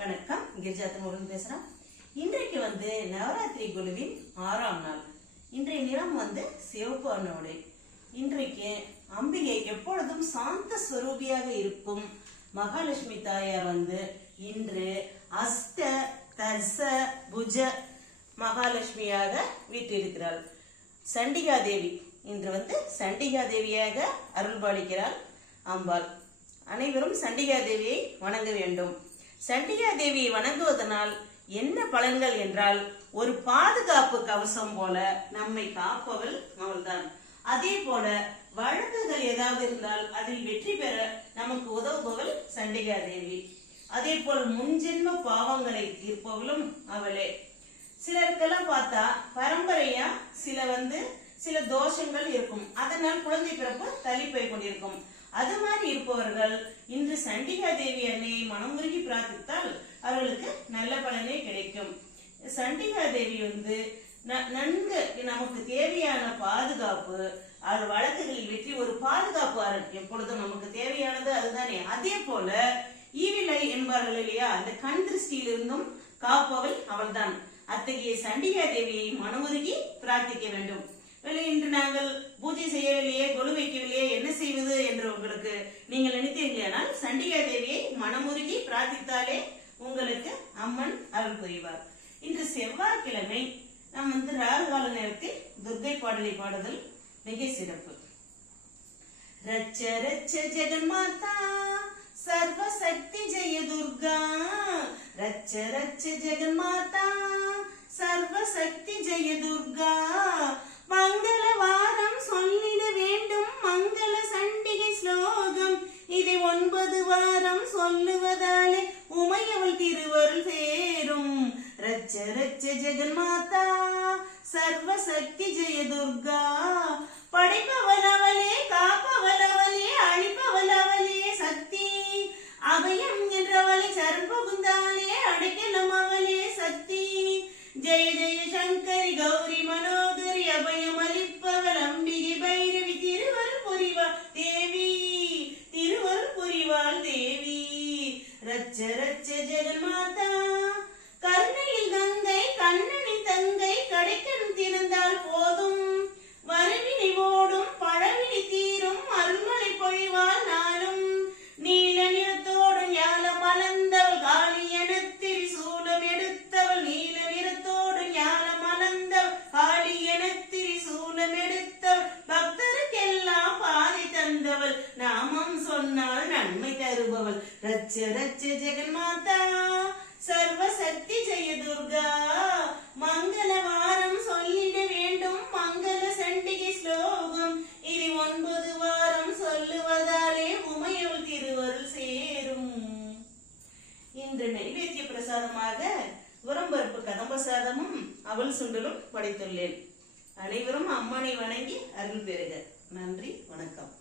வணக்கம் கிரிஜாத்தன் பேசுறேன் இன்றைக்கு வந்து நவராத்திரி குழுவின் ஆறாம் நாள். இன்றைய நிறம் வந்து சிவப்பு அன்னோடை. இன்றைக்கு அம்பிகை எப்பொழுதும் சாந்த ஸ்வரூபியாக இருக்கும் மகாலட்சுமி தாயார் வந்து இன்று அஸ்த தச புஜ மகாலட்சுமியாக வீட்டிருக்கிறாள் சண்டிகா தேவி இன்று வந்து சண்டிகா தேவியாக அருள்பாலிக்கிறாள் அம்பாள். அனைவரும் சண்டிகா தேவியை வணங்க வேண்டும். சண்டிகா தேவியை வணங்குவதனால் என்ன பலன்கள் என்றால் ஒரு பாதுகாப்பு கவசம் போல நம்மை காப்பவள் அவள்தான். அதே போல வழக்குகள் ஏதாவது இருந்தால் அதில் வெற்றி பெற நமக்கு உதவுபவள் சண்டிகா தேவி அதே போல் முன்ஜென்ம பாவங்களை தீர்ப்பவளும் அவளே. சிலருக்கெல்லாம் பார்த்தா பரம்பரையா சில வந்து சில தோஷங்கள் இருக்கும். அதனால் குழந்தை பிறப்பு தள்ளி போய் கொண்டிருக்கும். அது மாதிரி இருப்பவர்கள் இன்று சண்டிகா தேவி அன்னையை மனமுருகி பிரார்த்தித்தால் அவர்களுக்கு நல்ல பலனே கிடைக்கும். சண்டிகா தேவி வந்து ந- நன்கு நமக்கு தேவையான பாதுகாப்பு அது வழக்குகளில் வெற்றி ஒரு பாதுகாப்பு அரண். எப்பொழுதும் நமக்கு தேவையானது அதுதானே. அதே போல ஈவிலை என்பார்கள் இல்லையா? அந்த கண் திருஷ்டியிலிருந்தும் காப்பவள் அவள்தான். அத்தகைய சண்டிகா தேவியை மனமுருகி பிரார்த்திக்க வேண்டும். இன்று நாங்கள் பூஜை செய்யவில்லையே கொலு வைக்கவில்லை என்ன உங்களுக்கு நீங்கள் நினைத்தீர்களானால் சண்டிகா தேவியை மனமுருகி பிரார்த்தித்தாலே உங்களுக்கு அம்மன் அருள் புரிவார். இன்று செவ்வாய்க்கிழமை நாம் வந்து ராகுகால நேரத்தில் துர்கை பாடலை பாடுதல் மிக சிறப்பு. ரச்ச ரச்ச ஜெகன்மாதா சர்வசக்தி ஜெய துர்கா. ரச்ச ரச்ச ஜெகன்மாதா சர்வசக்தி ஜெய துர்கா மங்கள வாரம் சொல்லிட வேண்டும் மங்கள சண்டிகை ஸ்லோகம் ஒன்பது வாரம் சொல்லுவதாலே உமையவள் திருவருள் சேரும். ரச்ச ரச்ச ஜெகன்மாதா சர்வ சக்தி ஜெய துர்கா படைப்பவள் அவளே காப்பவள் அவளே அழிப்பவள் அவளே சக்தி. அபயம் என்றவளை சர்வகுந்தாலே அடைக்கலம் அவளே சக்தி. ஜெய ஜெய சங்கரி கௌரி மனோகரி அபயம் அளிப்பவள் அம்பிகை பைரவி திருவருள் புரிவாள் தேவி திருவருள் புரிவாள் தேவி ரச்ச ரச்ச ஜெகன்மாதா. கருணையில் கங்கை கண்ணனின் தங்கை தருபவள் நாமம் சொன்னால் நன்மை தருபவள். ரச்ச ரச்ச ஜெகன்மாதா சர்வசக்தி ஜெய துர்கா. மங்கள வாரம் சொல்லிட வேண்டும் மங்கள சண்டிகை ஸ்லோகம். இது ஒன்பது வாரம் சொல்லுவதாலே உமையவள் திருவருள் சேரும். இன்று நைவேத்திய பிரசாதமாக உரம்பருப்பு கதம்ப சாதமும் அவள் சுண்டலும் படைத்துள்ளேன். அனைவரும் அம்மனை வணங்கி அருள் பெறுக. நன்றி வணக்கம்.